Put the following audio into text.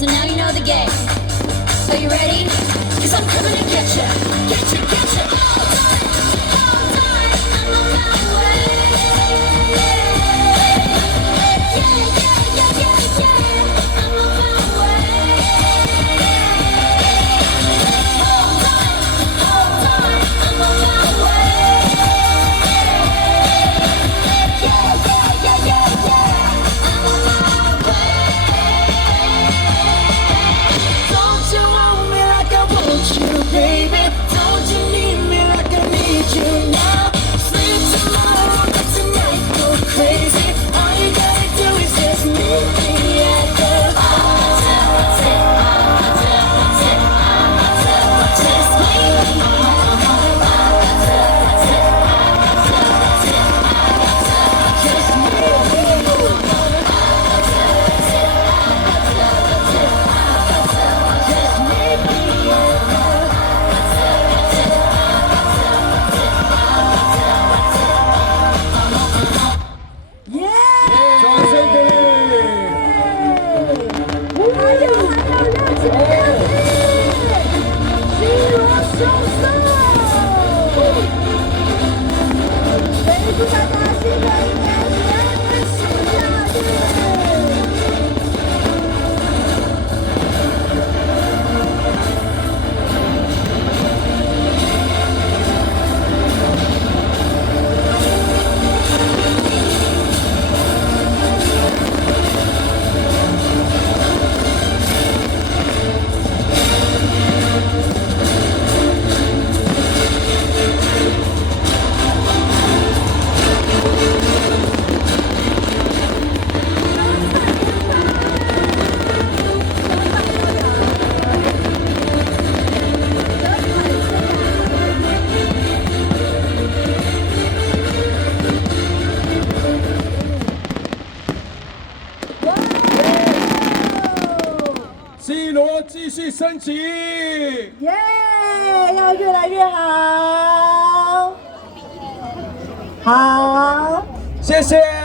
So now you know the game. Are you ready? 'Cause I'm coming to get you, get you, get you. All night, I'm on my way. Yeah, yeah, yeah, yeah, yeah. I'm on my way. All night, I'm on my way. Yeah, yeah, yeah, yeah, yeah. I'm on my way. Don't you want me like I want you, baby? Don't you need me like I need you now? Sleep tomorrow, but tonight go crazy. All you gotta do is just meet me at the西螺继续升级，耶！要越来越好，好。谢谢。